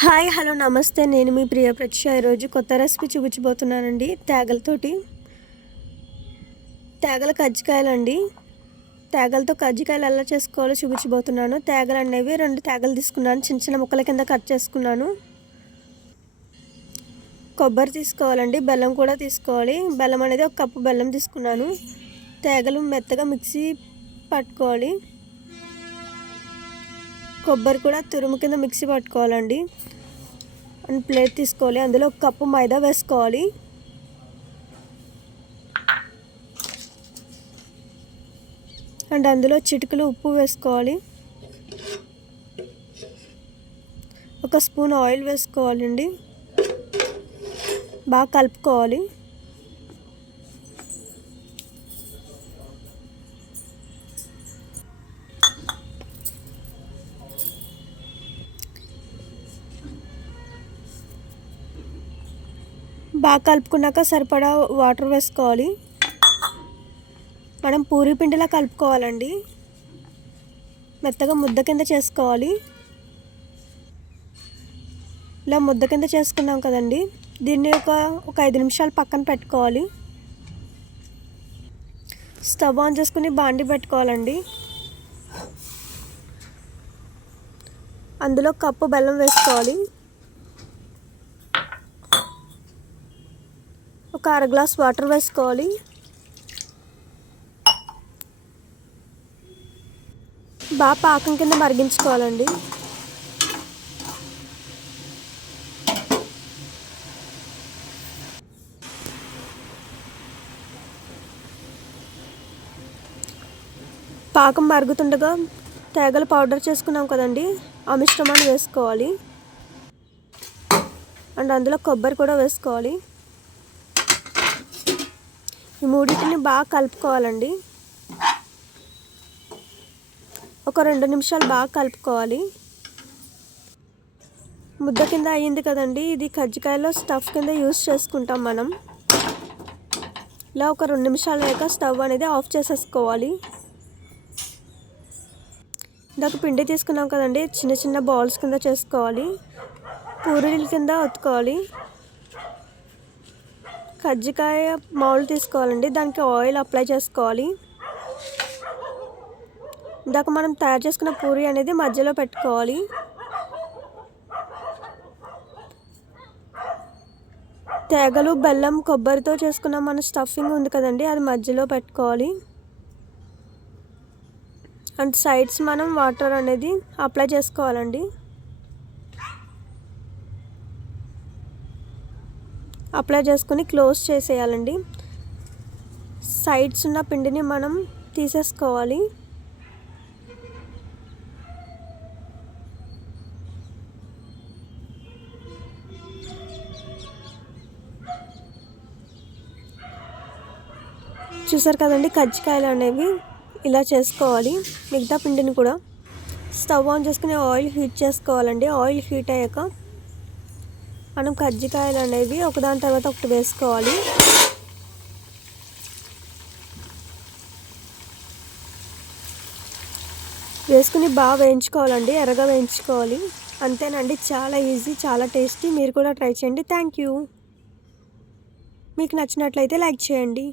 Hi hello నమస్తే. నేను మీ ప్రియ ప్రత్యక్ష. ఈరోజు కొత్త రెసిపీ చూపించబోతున్నానండి. తేగలతోటి తేగల కజ్జికాయలండి. తేగలతో కజ్జికాయలు ఎలా చేసుకోవాలో చూపించబోతున్నాను. తేగలు అనేవి రెండు తేగలు తీసుకున్నాను. చిన్న చిన్న ముక్కల కింద కట్ చేసుకున్నాను. కొబ్బరి తీసుకోవాలండి. బెల్లం కూడా తీసుకోవాలి. బెల్లం అనేది ఒక కప్పు బెల్లం తీసుకున్నాను. తేగలు మెత్తగా మిక్సీ పట్టుకోవాలి. కొబ్బరి కూడా తురుము కింద మిక్సీ పట్టుకోవాలండి. అండ్ ప్లేట్ తీసుకోవాలి. అందులో ఒక కప్పు మైదా వేసుకోవాలి. అండ్ అందులో చిటికలు ఉప్పు వేసుకోవాలి. ఒక స్పూన్ ఆయిల్ వేసుకోవాలండి. బాగా కలుపుకోవాలి. బాగా కలుపుకున్నాక సరిపడా వాటర్ వేసుకోవాలి. మనం పూరి పిండిలా కలుపుకోవాలండి. మెత్తగా ముద్ద కింద చేసుకోవాలి. ఇలా ముద్ద కింద చేసుకున్నాం కదండి. దీన్ని ఒక ఒక ఐదు నిమిషాలు పక్కన పెట్టుకోవాలి. స్టవ్ ఆన్ చేసుకుని బాండి పెట్టుకోవాలండి. అందులో కప్పు బెల్లం వేసుకోవాలి. ఒక అర గ్లాస్ వాటర్ వేసుకోవాలి. బాగా పాకం కింద మరిగించుకోవాలండి. పాకం మరుగుతుండగా తేగలు పౌడర్ చేసుకున్నాం కదండి ఆ మిశ్రమాన్ని వేసుకోవాలి. అండ్ అందులో కొబ్బరి కూడా వేసుకోవాలి. ఈ మూడింటిని బాగా కలుపుకోవాలండి. ఒక రెండు నిమిషాలు బాగా కలుపుకోవాలి. ముద్ద కింద అయ్యింది కదండి ఇది కజ్జికాయలో స్టఫ్ కింద యూస్ చేసుకుంటాం మనం. ఇలా ఒక రెండు నిమిషాలు లేక స్టవ్ అనేది ఆఫ్ చేసేసుకోవాలి. ఇందాక పిండి తీసుకున్నాం కదండి చిన్న చిన్న బాల్స్ కింద చేసుకోవాలి. పూరీల కింద ఒత్తుకోవాలి. కజ్జికాయ మౌల్ తీసుకోవాలండి. దానికి ఆయిల్ అప్లై చేసుకోవాలి. ఇందాక మనం తయారు చేసుకున్న పూరి అనేది మధ్యలో పెట్టుకోవాలి. తేగలు బెల్లం కొబ్బరితో చేసుకున్న మన స్టఫింగ్ ఉంది కదండి అది మధ్యలో పెట్టుకోవాలి. అండ్ సైడ్స్ మనం వాటర్ అనేది అప్లై చేసుకోవాలండి. అప్లై చేసుకుని క్లోజ్ చేసేయాలండి. సైడ్స్ ఉన్న పిండిని మనం తీసేసుకోవాలి. చూసారు కదండి కజ్జికాయలు అనేవి ఇలా చేసుకోవాలి. మిగతా పిండిని కూడా స్టవ్ ఆన్ చేసుకుని ఆయిల్ హీట్ చేసుకోవాలండి. ఆయిల్ హీట్ అయ్యాక మనం కజ్జికాయలు అనేవి ఒకదాని తర్వాత ఒకటి వేసుకోవాలి. వేసుకుని బాగా వేయించుకోవాలండి ఎర్రగా వేయించుకోవాలి. అంతేనండి చాలా ఈజీ చాలా టేస్టీ. మీరు కూడా ట్రై చేయండి. Thank you. మీకు నచ్చినట్లయితే లైక్ చేయండి.